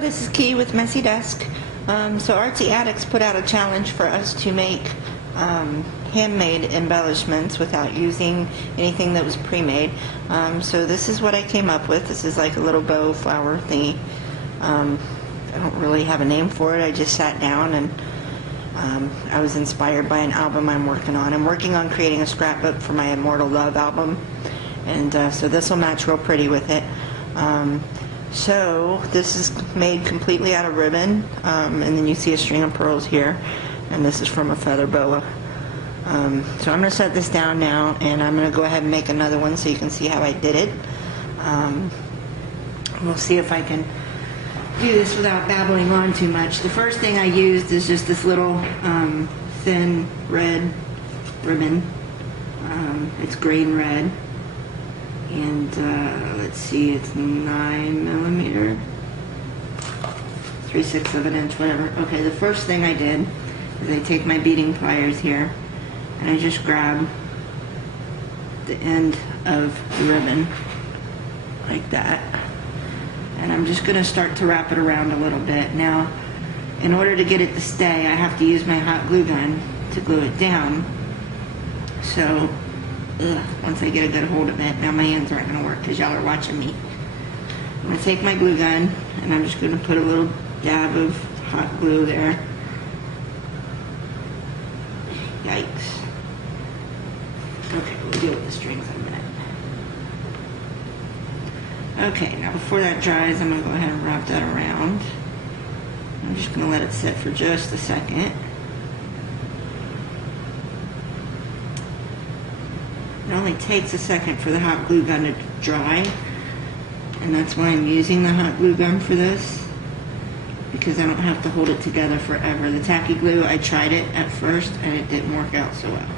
this is Key with Messy Desk. So Artsy Addicts put out a challenge for us to make handmade embellishments without using anything that was pre-made. So this is what I came up with. This is like a little bow flower thingy. I don't really have a name for it. I just sat down and I was inspired by an album I'm working on. I'm working on creating a scrapbook for my Immortal Love album, and so this will match real pretty with it. So this is made completely out of ribbon, and then you see a string of pearls here, and this is from a feather boa. So I'm going to set this down now, and I'm going to go ahead and make another one so you can see how I did it. We'll see if I can do this without babbling on too much. The first thing I used is just this little thin red ribbon. It's grain red. And let's see, it's 9mm, 3/6 of an inch, whatever. Okay, the first thing I did is I take my beading pliers here and I just grab the end of the ribbon like that, and I'm just going to start to wrap it around a little bit. Now, in order to get it to stay, I have to use my hot glue gun to glue it down. So once I get a good hold of it, now my hands aren't going to work because y'all are watching me. I'm going to take my glue gun and I'm just going to put a little dab of hot glue there. Yikes. Okay, we'll deal with the strings in a minute. Okay, now before that dries, I'm going to go ahead and wrap that around. I'm just going to let it sit for just a second. It only takes a second for the hot glue gun to dry, and that's why I'm using the hot glue gun for this, because I don't have to hold it together forever. The tacky glue, I tried it at first and it didn't work out so well.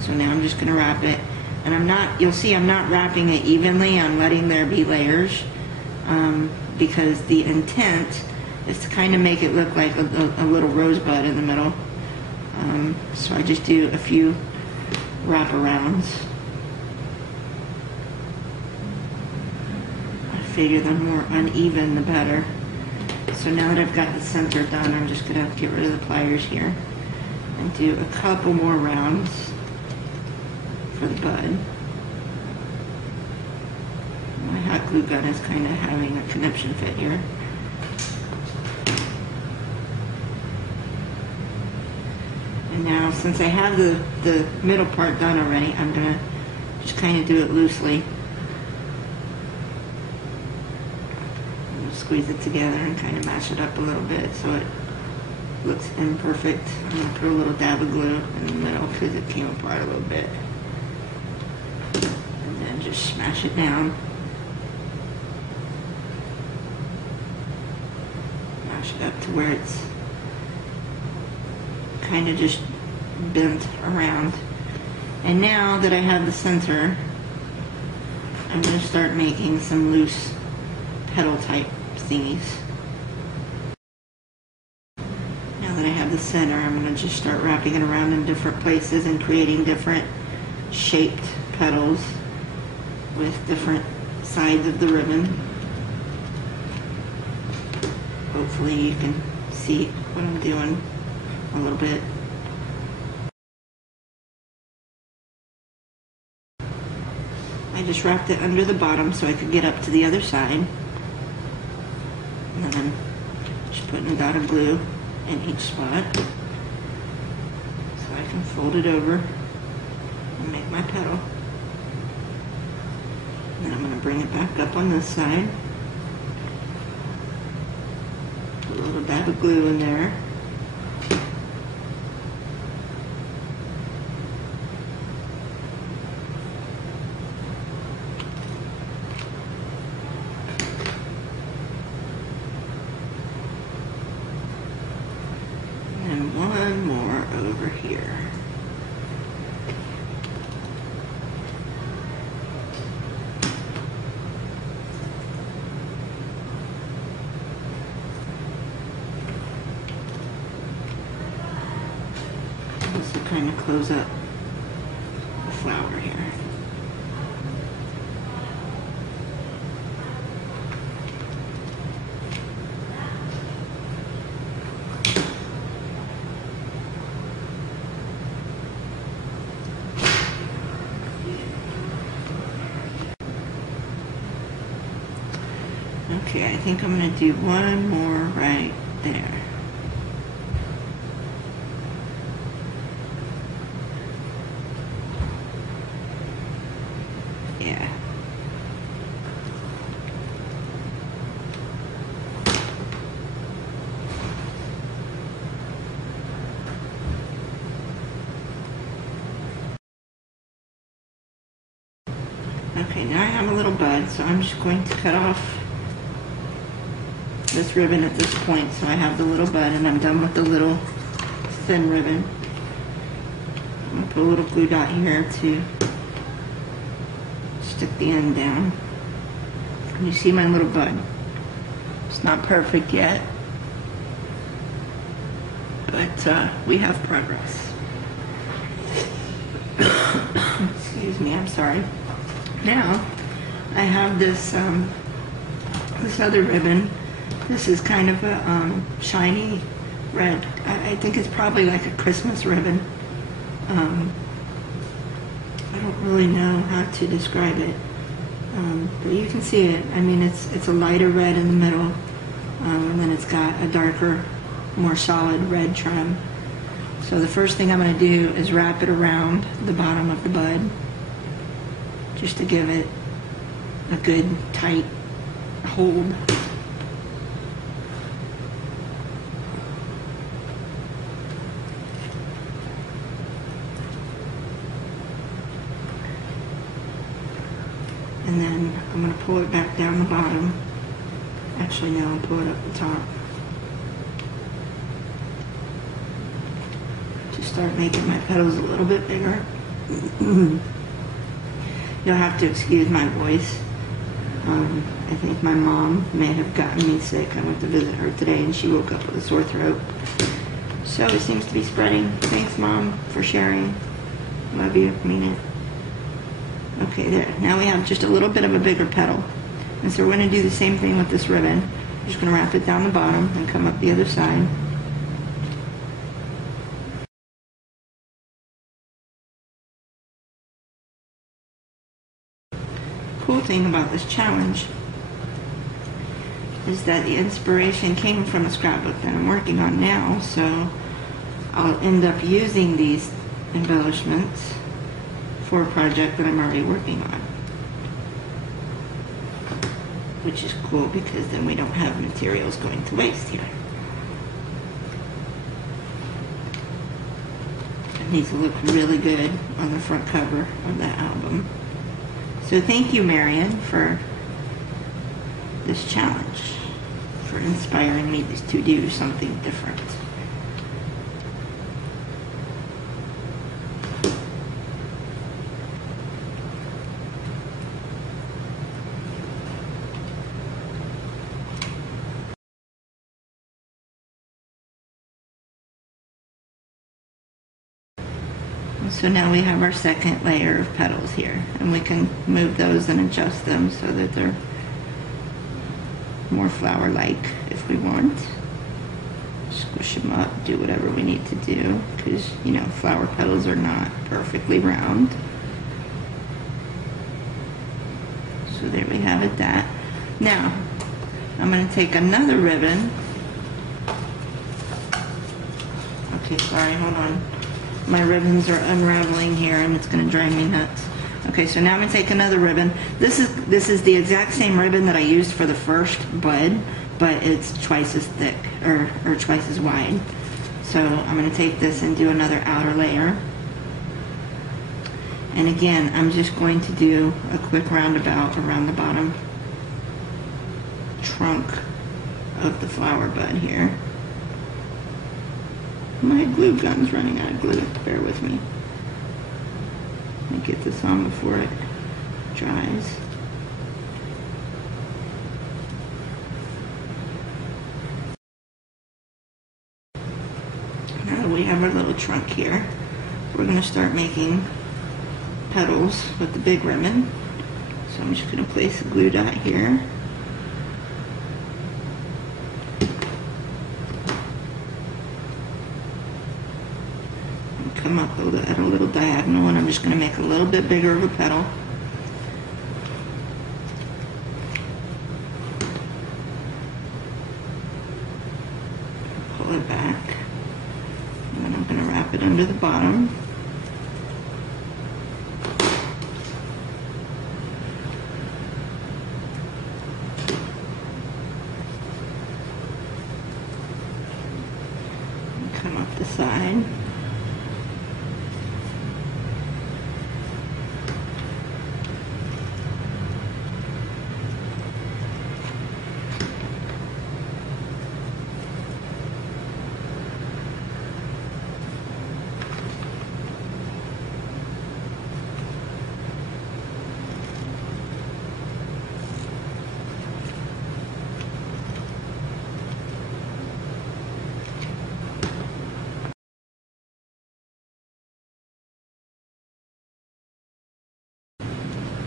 So now I'm just going to wrap it, and you'll see I'm not wrapping it evenly. I'm letting there be layers, because the intent is to kind of make it look like a little rosebud in the middle. So I just do a few wraparounds. I figure the more uneven the better. So now that I've got the center done, I'm just going to get rid of the pliers here and do a couple more rounds for the bud. My hot glue gun is kind of having a conniption fit here. And now, since I have the middle part done already, I'm going to just kind of do it loosely. Squeeze it together and kind of mash it up a little bit so it looks imperfect. I'm going to put a little dab of glue in the middle because it came apart a little bit. And then just smash it down. Mash it up to where it's kind of just bent around. And now that I have the center, I'm going to start making some loose petal type thingies. Now that I have the center, I'm going to just start wrapping it around in different places and creating different shaped petals with different sides of the ribbon. Hopefully you can see what I'm doing a little bit. I just wrapped it under the bottom so I could get up to the other side. And then just putting a dot of glue in each spot so I can fold it over and make my petal. And then I'm going to bring it back up on this side. Put a little dab of glue in there. And one more over here. This will kind of close up the flower here. Okay, I think I'm going to do one more right there. Yeah. Okay, now I have a little bud, so I'm just going to cut off this ribbon at this point, so I have the little bud and I'm done with the little thin ribbon. I'm going to put a little glue dot here to stick the end down. And you see my little bud. It's not perfect yet, but we have progress. Excuse me, I'm sorry. Now, I have this this other ribbon. This is kind of a shiny red. I think it's probably like a Christmas ribbon. I don't really know how to describe it, but you can see it. I mean, it's a lighter red in the middle, and then it's got a darker, more solid red trim. So the first thing I'm going to do is wrap it around the bottom of the bud, just to give it a good tight hold. And then I'm going to pull it back down the bottom. Actually, no, I'll pull it up the top. To start making my petals a little bit bigger. You'll have to excuse my voice. I think my mom may have gotten me sick. I went to visit her today and she woke up with a sore throat. So it seems to be spreading. Thanks, Mom, for sharing. Love you, mean it. Okay, there. Now we have just a little bit of a bigger petal. And so we're going to do the same thing with this ribbon. We're just going to wrap it down the bottom and come up the other side. Cool thing about this challenge is that the inspiration came from a scrapbook that I'm working on now, so I'll end up using these embellishments for a project that I'm already working on, which is cool because then we don't have materials going to waste here. And these will look really good on the front cover of that album. So thank you, Marion, for this challenge, for inspiring me to do something different. So now we have our second layer of petals here, and we can move those and adjust them so that they're more flower-like if we want. Squish them up, do whatever we need to do, because, you know, flower petals are not perfectly round. So there we have it, that. Now, I'm going to take another ribbon. Okay, sorry, hold on. My ribbons are unraveling here and it's going to drive me nuts. Okay, so now I'm going to take another ribbon. This is the exact same ribbon that I used for the first bud, but it's twice as thick, or twice as wide. So I'm going to take this and do another outer layer. And again, I'm just going to do a quick roundabout around the bottom trunk of the flower bud here. My glue gun's running out of glue. Bear with me. Let me get this on before it dries. Now that we have our little trunk here, we're going to start making petals with the big ribbon. So I'm just going to place a glue dot here. Come up at a little diagonal, and I'm just going to make a little bit bigger of a petal. bottom. And come up the side.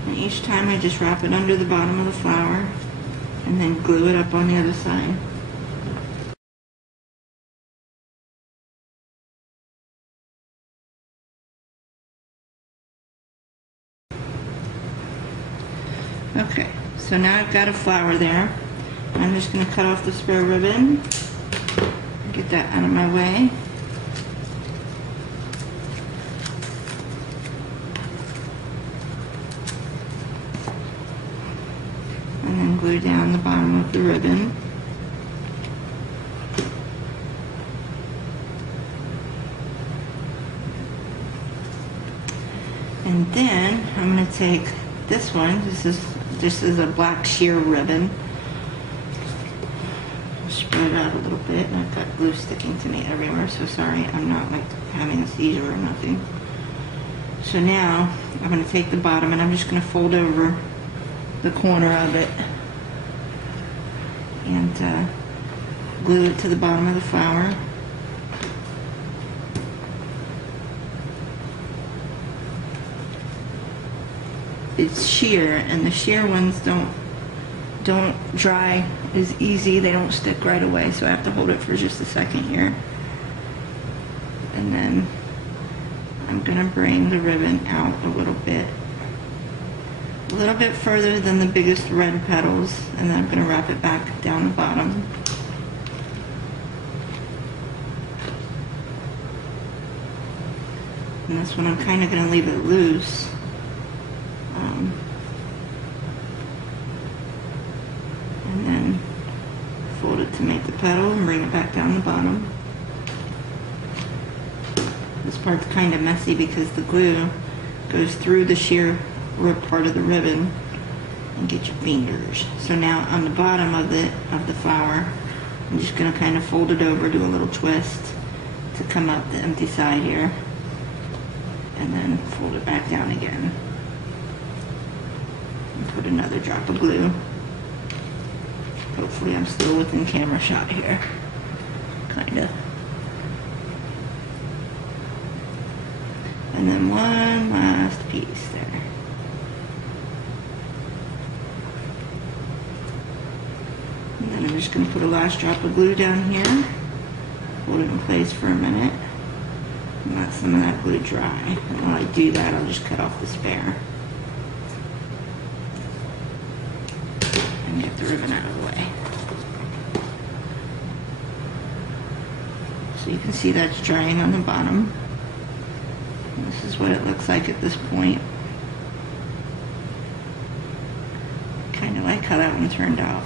And each time I just wrap it under the bottom of the flower and then glue it up on the other side. Okay, so now I've got a flower there. I'm just going to cut off the spare ribbon, get that out of my way. And then glue down the bottom of the ribbon. And then I'm going to take this one. This is a black sheer ribbon. Spread it out a little bit, and I've got glue sticking to me everywhere, so sorry, I'm not like having a seizure or nothing. So now I'm going to take the bottom and I'm just going to fold over the corner of it and glue it to the bottom of the flower. It's sheer, and the sheer ones don't dry as easy. They don't stick right away, so I have to hold it for just a second here. And then I'm going to bring the ribbon out a little bit further than the biggest red petals, and then I'm going to wrap it back down the bottom. And this one I'm kind of going to leave it loose. And then fold it to make the petal and bring it back down the bottom. This part's kind of messy because the glue goes through the sheer part of the ribbon and get your fingers. So now on the bottom of the flower, I'm just going to kind of fold it over, do a little twist to come out the empty side here, and then fold it back down again. And put another drop of glue. Hopefully I'm still within camera shot here. Kinda. And then one last piece there. And then I'm just going to put a last drop of glue down here. Hold it in place for a minute. And let some of that glue dry. And while I do that, I'll just cut off the spare. And get the ribbon out of the way. So you can see that's drying on the bottom. And this is what it looks like at this point. Kind of like how that one turned out.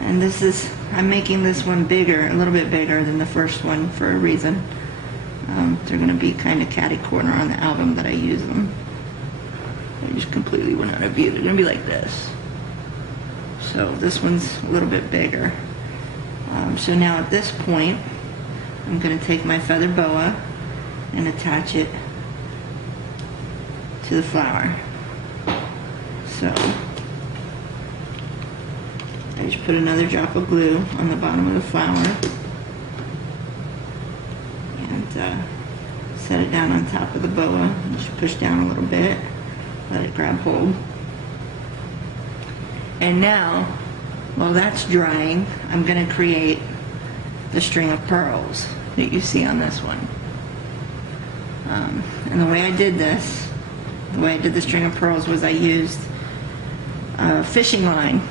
And this is, I'm making this one bigger, a little bit bigger than the first one for a reason. They're going to be kind of catty corner on the album that I use them. They just completely went out of view. They're going to be like this. So this one's a little bit bigger. So now at this point, I'm going to take my feather boa and attach it to the flower. So I just put another drop of glue on the bottom of the flower and set it down on top of the boa. Just push down a little bit, let it grab hold. And now, while that's drying, I'm going to create the string of pearls that you see on this one. And the way I did this, the way I did the string of pearls was I used fishing line.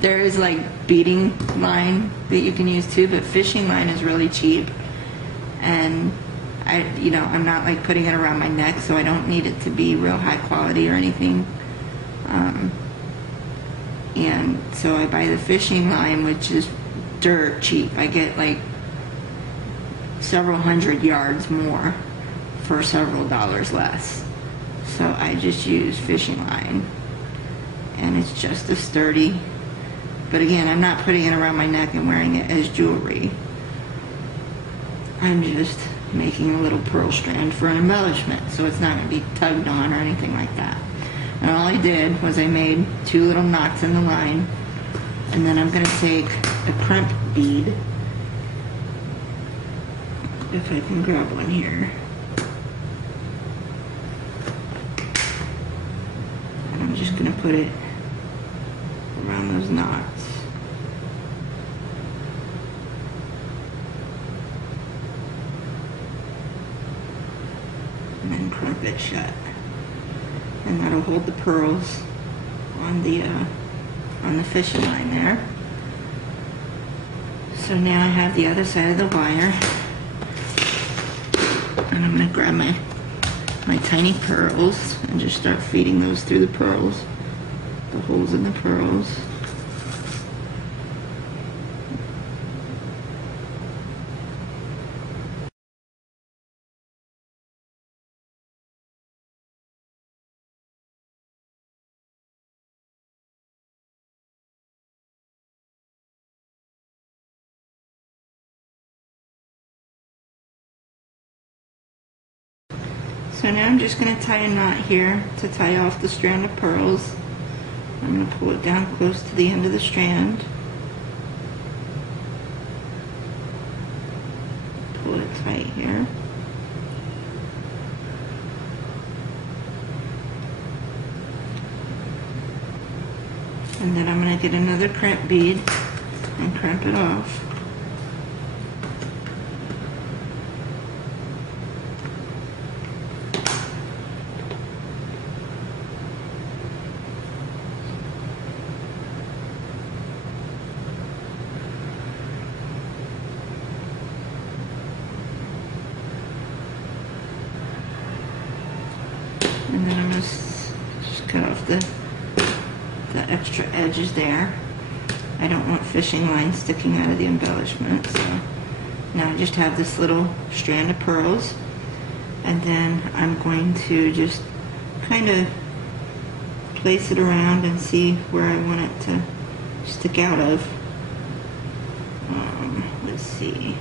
There is like beading line that you can use too, but fishing line is really cheap and I'm not like putting it around my neck, so I don't need it to be real high quality or anything. And so I buy the fishing line, which is dirt cheap. I get like several hundred yards more for several dollars less. So I just use fishing line, and it's just as sturdy. But again, I'm not putting it around my neck and wearing it as jewelry. I'm just making a little pearl strand for an embellishment, so it's not going to be tugged on or anything like that. And all I did was I made 2 little knots in the line, and then I'm going to take a crimp bead, if I can grab one here, and I'm just going to put it around those knots. And then crimp it shut. And that'll hold the pearls on the fishing line there. So now I have the other side of the wire, and I'm going to grab my tiny pearls and just start feeding those through the pearls, the holes in the pearls. So now I'm just going to tie a knot here to tie off the strand of pearls. I'm going to pull it down close to the end of the strand. Pull it tight here. And then I'm going to get another crimp bead and crimp it off. And then I'm going to just cut off the extra edges there. I don't want fishing lines sticking out of the embellishment. So now I just have this little strand of pearls, and then I'm going to just kind of place it around and see where I want it to stick out of. Let's see.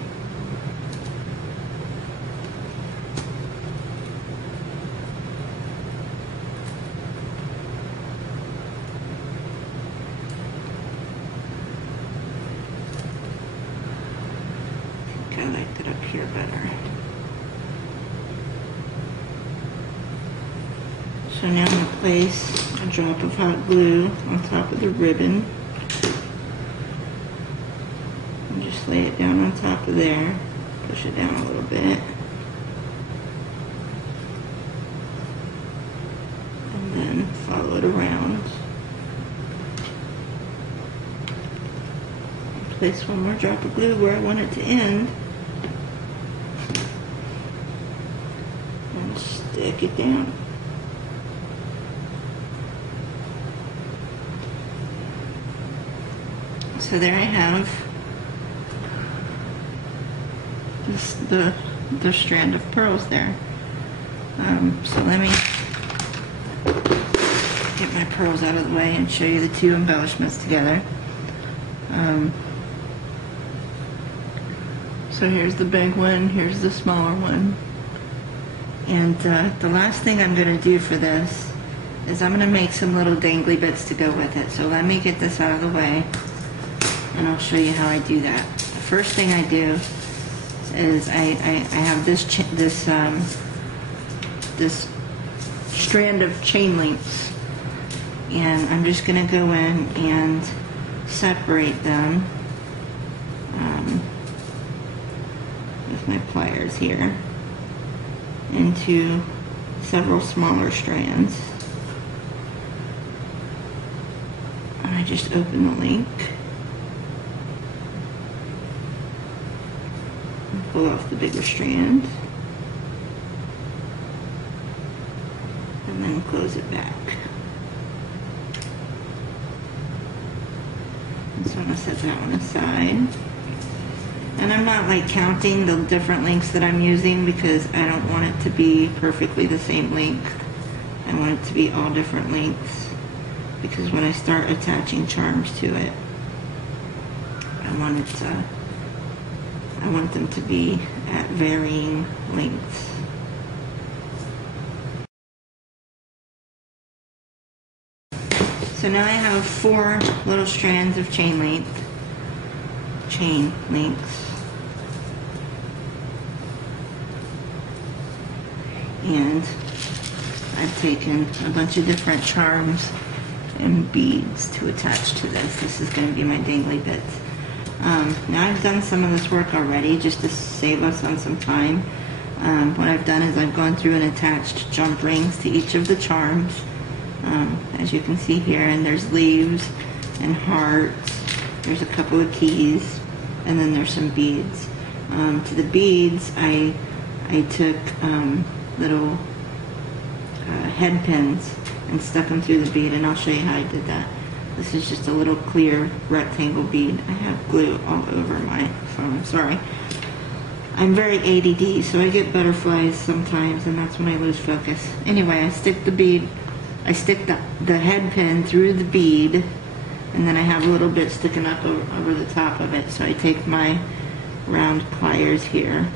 I liked it up here better. So now I'm going to place a drop of hot glue on top of the ribbon. And just lay it down on top of there. Push it down a little bit. And then follow it around. Place one more drop of glue where I want it to end. And stick it down. So there I have the strand of pearls there. So let me get my pearls out of the way and show you the 2 embellishments together. So here's the big one, here's the smaller one. And the last thing I'm going to do for this is I'm going to make some little dangly bits to go with it. So let me get this out of the way, and I'll show you how I do that. The first thing I do is I have this strand of chain links, and I'm just going to go in and separate them with my pliers here into several smaller strands. And I just open the link, pull off the bigger strand. And then close it back. So I'm going to set that one aside. And I'm not like counting the different lengths that I'm using because I don't want it to be perfectly the same length. I want it to be all different lengths because when I start attaching charms to it, I want them to be at varying lengths. So now I have 4 little strands of chain lengths. And I've taken a bunch of different charms and beads to attach to this. This is going to be my dangly bits. Now I've done some of this work already just to save us on some time. What I've done is I've gone through and attached jump rings to each of the charms. As you can see here, and there's leaves and hearts. There's a couple of keys, and then there's some beads. To the beads, I took little head pins and stuck them through the bead, and I'll show you how I did that. This is just a little clear rectangle bead. I have glue all over my phone, sorry. I'm very ADD, so I get butterflies sometimes, and that's when I lose focus. Anyway, I stick the head pin through the bead, and then I have a little bit sticking up over the top of it. So I take my round pliers here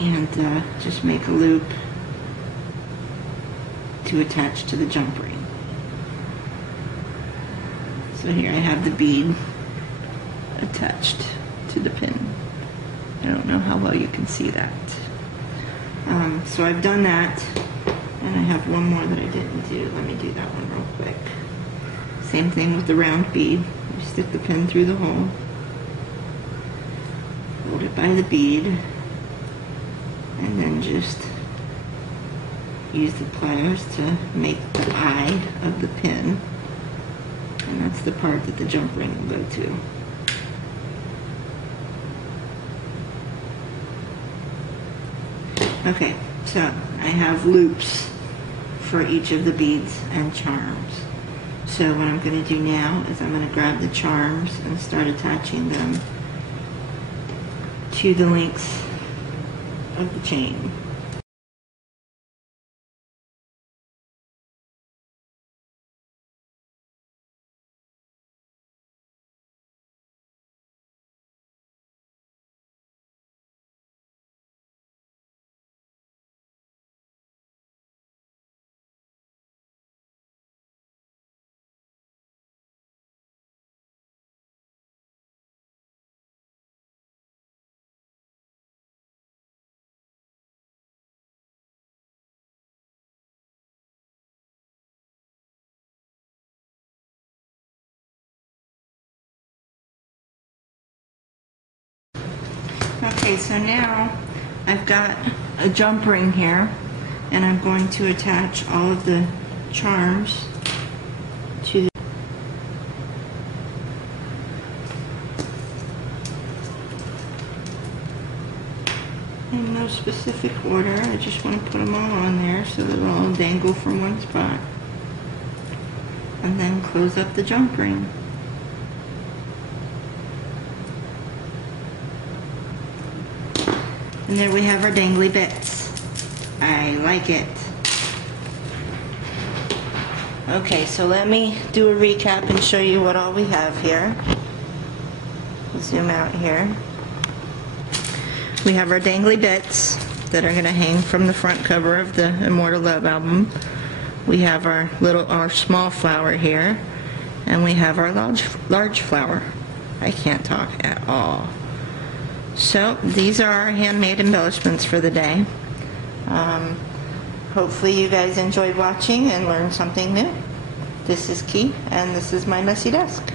and just make a loop to attach to the jump ring. So here I have the bead attached to the pin. I don't know how well you can see that. So I've done that, and I have one more that I didn't do. Let me do that one real quick. Same thing with the round bead. You stick the pin through the hole, hold it by the bead, and then just use the pliers to make the eye of the pin, and that's the part that the jump ring will go to. Okay, so I have loops for each of the beads and charms. So what I'm going to do now is I'm going to grab the charms and start attaching them to the lengths of the chain. Okay, so now I've got a jump ring here, and I'm going to attach all of the charms to the in no specific order. I just want to put them all on there so that they'll all dangle from one spot, and then close up the jump ring. And there we have our dangly bits. I like it. Okay, so let me do a recap and show you what all we have here. Zoom out here. We have our dangly bits that are going to hang from the front cover of the Immortal Love album. We have our small flower here, and we have our large flower. I can't talk at all. So these are our handmade embellishments for the day. Hopefully you guys enjoyed watching and learned something new. This is Key, and this is my messy desk.